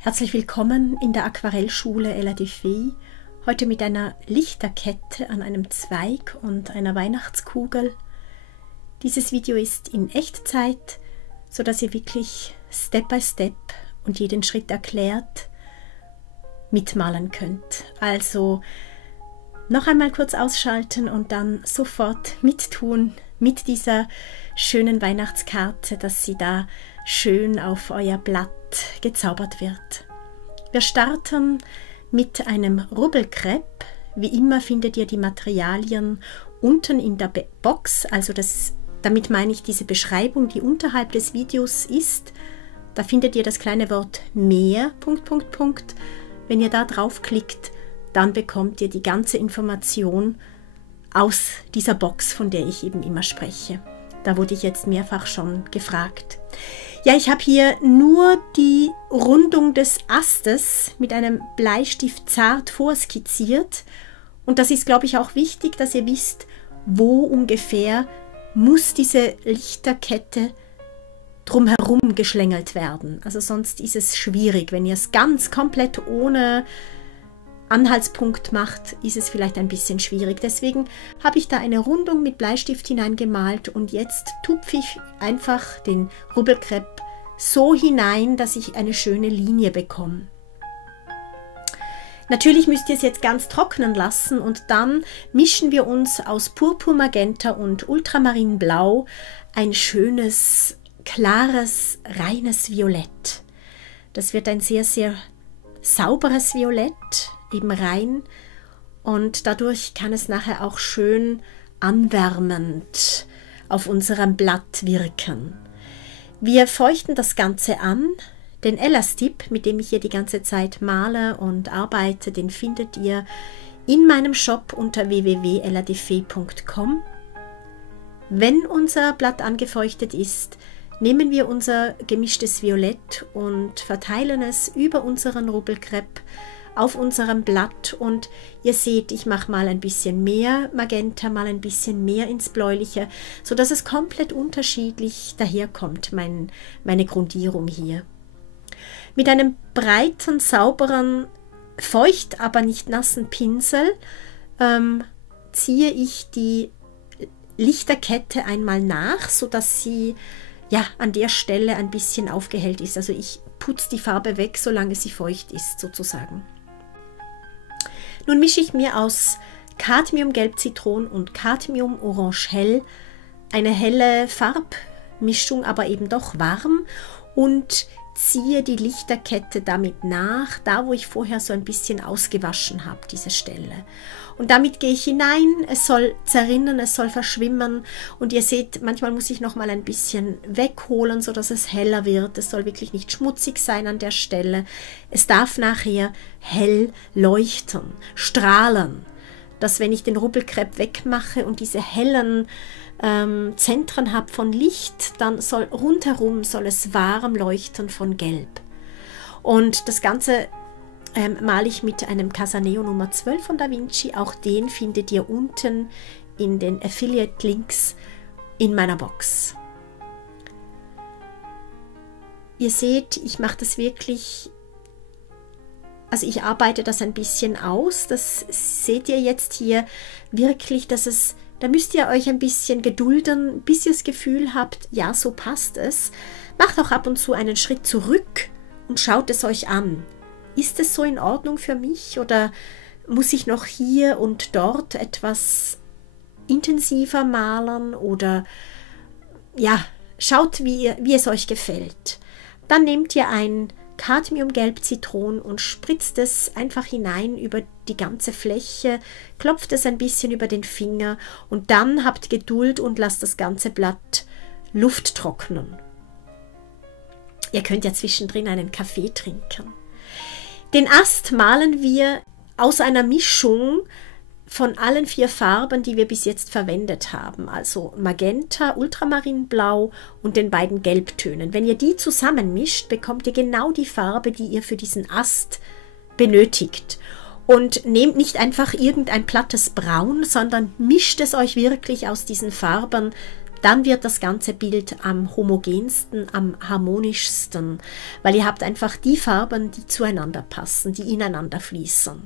Herzlich willkommen in der Aquarellschule Ella de Fée. Heute mit einer Lichterkette an einem Zweig und einer Weihnachtskugel. Dieses Video ist in Echtzeit, so dass ihr wirklich Step by Step und jeden Schritt erklärt mitmalen könnt. Also noch einmal kurz ausschalten und dann sofort mittun mit dieser schönen Weihnachtskarte, dass sie da schön auf euer Blatt gezaubert wird. Wir starten mit einem Rubbelkrepp. Wie immer findet ihr die Materialien unten in der Box, also damit meine ich diese Beschreibung, die unterhalb des Videos ist. Da findet ihr das kleine Wort mehr, .. Wenn ihr da draufklickt, dann bekommt ihr die ganze Information aus dieser Box, von der ich eben immer spreche. Da wurde ich jetzt mehrfach schon gefragt. Ja, ich habe hier nur die Rundung des Astes mit einem Bleistift zart vorskizziert. Und das ist, glaube ich, auch wichtig, dass ihr wisst, wo ungefähr muss diese Lichterkette drumherum geschlängelt werden. Also sonst ist es schwierig. Wenn ihr es ganz komplett ohne Anhaltspunkt macht, ist es vielleicht ein bisschen schwierig. Deswegen habe ich da eine Rundung mit Bleistift hineingemalt und jetzt tupfe ich einfach den Rubbelkrepp so hinein, dass ich eine schöne Linie bekomme. Natürlich müsst ihr es jetzt ganz trocknen lassen und dann mischen wir uns aus Purpur, Magenta und Ultramarinblau ein schönes, klares, reines Violett. Das wird ein sehr, sehr sauberes Violett, eben rein, und dadurch kann es nachher auch schön anwärmend auf unserem Blatt wirken. Wir feuchten das Ganze an. Den Elastip, mit dem ich hier die ganze Zeit male und arbeite, den findet ihr in meinem Shop unter www.elladefee.com. Wenn unser Blatt angefeuchtet ist, nehmen wir unser gemischtes Violett und verteilen es über unseren Rubbelkrepp auf unserem Blatt, und ihr seht, ich mache mal ein bisschen mehr Magenta, mal ein bisschen mehr ins Bläuliche, so dass es komplett unterschiedlich daherkommt, meine Grundierung hier. Mit einem breiten, sauberen, feucht, aber nicht nassen Pinsel ziehe ich die Lichterkette einmal nach, so dass sie ja an der Stelle ein bisschen aufgehellt ist. Also ich putze die Farbe weg, solange sie feucht ist, sozusagen. Nun mische ich mir aus Cadmium-Gelb Zitron und Cadmium-Orange Hell eine helle Farbmischung, aber eben doch warm, und ziehe die Lichterkette damit nach, da wo ich vorher so ein bisschen ausgewaschen habe, diese Stelle. Und damit gehe ich hinein, es soll zerrinnen, es soll verschwimmen, und ihr seht, manchmal muss ich noch mal ein bisschen wegholen, so dass es heller wird. Es soll wirklich nicht schmutzig sein an der Stelle. Es darf nachher hell leuchten, strahlen, dass wenn ich den Rubbelkrepp wegmache und diese hellen Zentren habe von Licht, dann soll rundherum es warm leuchten von Gelb. Und das Ganze male ich mit einem Casaneo Nummer 12 von Da Vinci. Auch den findet ihr unten in den Affiliate-Links in meiner Box. Ihr seht, ich mache das wirklich, also ich arbeite das ein bisschen aus. Das seht ihr jetzt hier wirklich, dass es, da müsst ihr euch ein bisschen gedulden, bis ihr das Gefühl habt, ja, so passt es. Macht auch ab und zu einen Schritt zurück und schaut es euch an. Ist es so in Ordnung für mich, oder muss ich noch hier und dort etwas intensiver malen, oder ja, schaut, wie es euch gefällt. Dann nehmt ihr ein Cadmium-Gelb Zitron und spritzt es einfach hinein über die ganze Fläche, klopft es ein bisschen über den Finger, und dann habt Geduld und lasst das ganze Blatt Luft trocknen. Ihr könnt ja zwischendrin einen Kaffee trinken. Den Ast malen wir aus einer Mischung von allen 4 Farben, die wir bis jetzt verwendet haben, also Magenta, Ultramarinblau und den beiden Gelbtönen. Wenn ihr die zusammenmischt, bekommt ihr genau die Farbe, die ihr für diesen Ast benötigt. Und nehmt nicht einfach irgendein plattes Braun, sondern mischt es euch wirklich aus diesen Farben dann wird das ganze Bild am homogensten, am harmonischsten, weil ihr habt einfach die Farben, die zueinander passen, die ineinander fließen.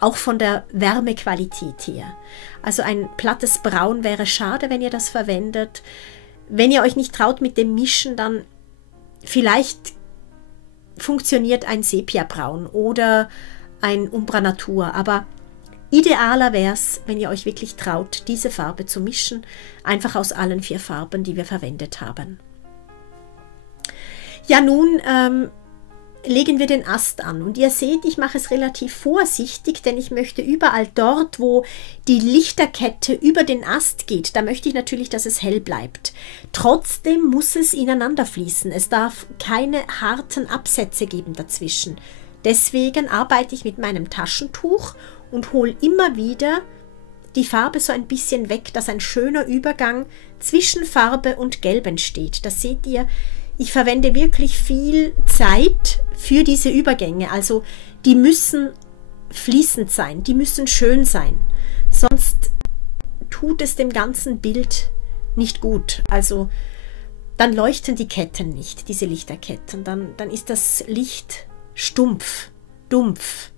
Auch von der Wärmequalität her. Also ein plattes Braun wäre schade, wenn ihr das verwendet. Wenn ihr euch nicht traut mit dem Mischen, dann vielleicht funktioniert ein Sepia-Braun oder ein Umbra Natur, aber idealer wäre es, wenn ihr euch wirklich traut, diese Farbe zu mischen, einfach aus allen 4 Farben, die wir verwendet haben. Ja, nun legen wir den Ast an und ihr seht, ich mache es relativ vorsichtig, denn ich möchte überall dort, wo die Lichterkette über den Ast geht, da möchte ich natürlich, dass es hell bleibt. Trotzdem muss es ineinander fließen, es darf keine harten Absätze geben dazwischen. Deswegen arbeite ich mit meinem Taschentuch und hole immer wieder die Farbe so ein bisschen weg, dass ein schöner Übergang zwischen Farbe und Gelb entsteht. Das seht ihr, ich verwende wirklich viel Zeit für diese Übergänge. Also die müssen fließend sein, die müssen schön sein. Sonst tut es dem ganzen Bild nicht gut. Also dann leuchten die Ketten nicht, diese Lichterketten. Dann ist das Licht stumpf, dumpf.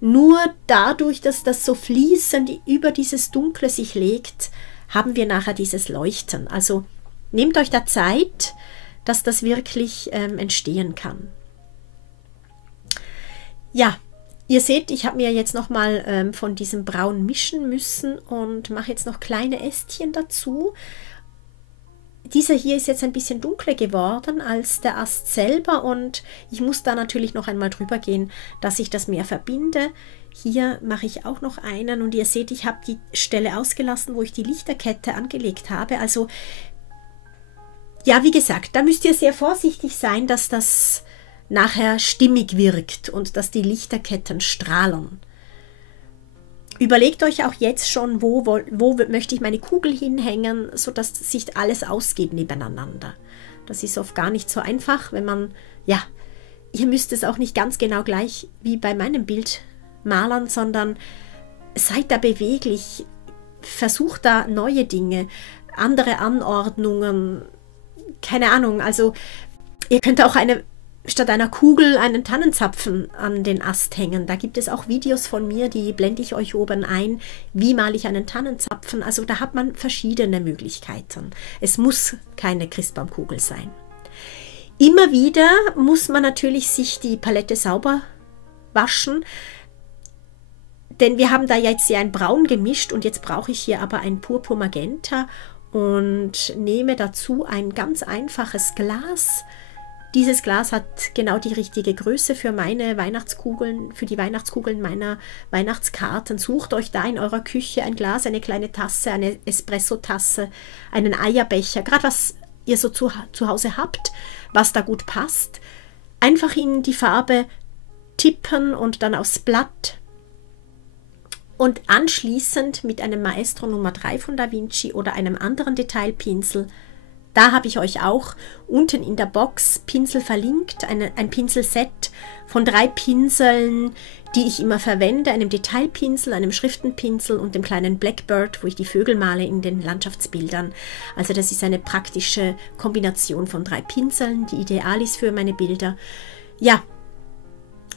Nur dadurch, dass das so fließend über dieses Dunkle sich legt, haben wir nachher dieses Leuchten. Also nehmt euch da Zeit, dass das wirklich entstehen kann. Ja, ihr seht, ich habe mir jetzt nochmal von diesem Braun mischen müssen und mache jetzt noch kleine Ästchen dazu. Dieser hier ist jetzt ein bisschen dunkler geworden als der Ast selber und ich muss da natürlich noch einmal drüber gehen, dass ich das mehr verbinde. Hier mache ich auch noch einen und ihr seht, ich habe die Stelle ausgelassen, wo ich die Lichterkette angelegt habe. Also ja, wie gesagt, da müsst ihr sehr vorsichtig sein, dass das nachher stimmig wirkt und dass die Lichterketten strahlen. Überlegt euch auch jetzt schon, wo möchte ich meine Kugel hinhängen, sodass sich alles ausgeht nebeneinander. Das ist oft gar nicht so einfach, wenn man, ja, ihr müsst es auch nicht ganz genau gleich wie bei meinem Bild malern, sondern seid da beweglich, versucht da neue Dinge, andere Anordnungen, keine Ahnung, also ihr könnt auch statt einer Kugel einen Tannenzapfen an den Ast hängen. Da gibt es auch Videos von mir, die blende ich euch oben ein. Wie male ich einen Tannenzapfen? Also da hat man verschiedene Möglichkeiten. Es muss keine Christbaumkugel sein. Immer wieder muss man natürlich sich die Palette sauber waschen, denn wir haben da jetzt ja ein Braun gemischt und jetzt brauche ich hier aber ein Purpur-Magenta und nehme dazu ein ganz einfaches Glas. Dieses Glas hat genau die richtige Größe für meine Weihnachtskugeln, für die Weihnachtskugeln meiner Weihnachtskarten. Sucht euch da in eurer Küche ein Glas, eine kleine Tasse, eine Espresso-Tasse, einen Eierbecher, gerade was ihr so zu Hause habt, was da gut passt. Einfach in die Farbe tippen und dann aufs Blatt. Und anschließend mit einem Maestro Nummer 3 von Da Vinci oder einem anderen Detailpinsel. Da habe ich euch auch unten in der Box Pinsel verlinkt, ein Pinselset von 3 Pinseln, die ich immer verwende, einem Detailpinsel, einem Schriftenpinsel und dem kleinen Blackbird, wo ich die Vögel male in den Landschaftsbildern. Also das ist eine praktische Kombination von 3 Pinseln, die ideal ist für meine Bilder. Ja,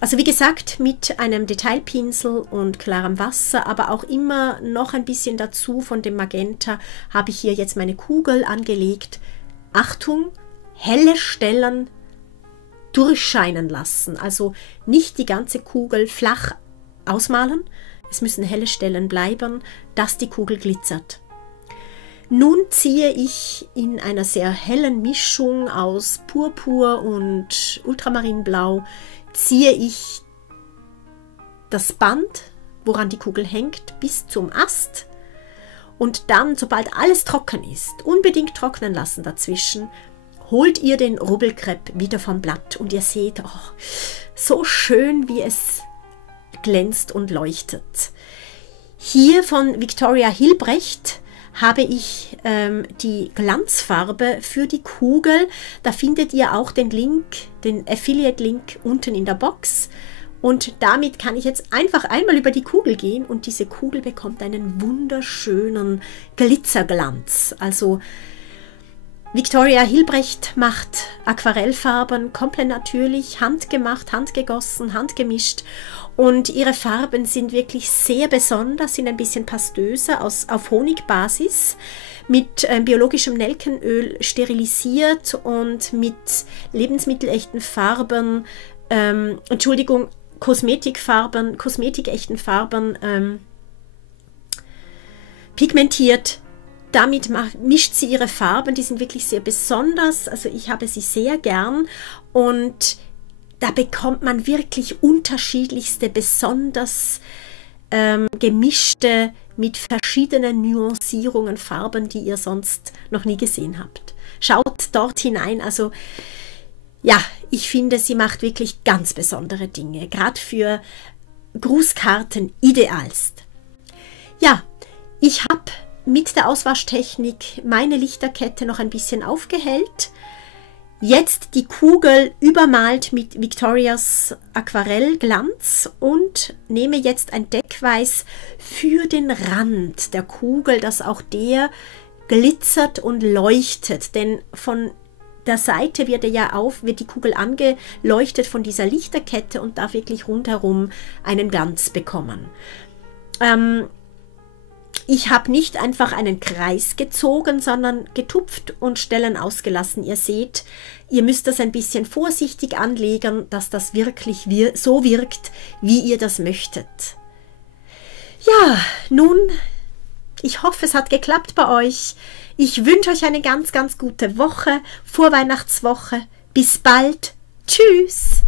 also wie gesagt, mit einem Detailpinsel und klarem Wasser, aber auch immer noch ein bisschen dazu von dem Magenta habe ich hier jetzt meine Kugel angelegt. Achtung, helle Stellen durchscheinen lassen, also nicht die ganze Kugel flach ausmalen, es müssen helle Stellen bleiben, dass die Kugel glitzert. Nun ziehe ich in einer sehr hellen Mischung aus Purpur und Ultramarinblau, ziehe ich das Band, woran die Kugel hängt, bis zum Ast und dann, sobald alles trocken ist, unbedingt trocknen lassen dazwischen, holt ihr den Rubbelkrepp wieder vom Blatt und ihr seht, oh, so schön, wie es glänzt und leuchtet. Hier von Viktoria Hilbrecht habe ich die Glanzfarbe für die Kugel. Da findet ihr auch den Link, den Affiliate-Link unten in der Box. Und damit kann ich jetzt einfach einmal über die Kugel gehen und diese Kugel bekommt einen wunderschönen Glitzerglanz. Also Victoria Hilbrecht macht Aquarellfarben komplett natürlich, handgemacht, handgegossen, handgemischt. Und ihre Farben sind wirklich sehr besonders, sind ein bisschen pastöser, auf Honigbasis, mit biologischem Nelkenöl sterilisiert und mit lebensmittelechten Farben, kosmetikechten Farben pigmentiert. Damit mischt sie ihre Farben, die sind wirklich sehr besonders, also ich habe sie sehr gern und da bekommt man wirklich unterschiedlichste, besonders gemischte, mit verschiedenen Nuancierungen Farben, die ihr sonst noch nie gesehen habt. Schaut dort hinein, also ja, ich finde, sie macht wirklich ganz besondere Dinge, gerade für Grußkarten idealst. Ja, ich habe mit der Auswaschtechnik meine Lichterkette noch ein bisschen aufgehellt. Jetzt die Kugel übermalt mit Victorias Aquarellglanz und nehme jetzt ein Deckweiß für den Rand der Kugel, dass auch der glitzert und leuchtet, denn von der Seite wird die Kugel angeleuchtet von dieser Lichterkette und darf wirklich rundherum einen Glanz bekommen. Ich habe nicht einfach einen Kreis gezogen, sondern getupft und Stellen ausgelassen. Ihr seht, ihr müsst das ein bisschen vorsichtig anlegen, dass das wirklich so wirkt, wie ihr das möchtet. Ja, nun, ich hoffe, es hat geklappt bei euch. Ich wünsche euch eine ganz, ganz gute Woche, Vorweihnachtswoche. Bis bald. Tschüss.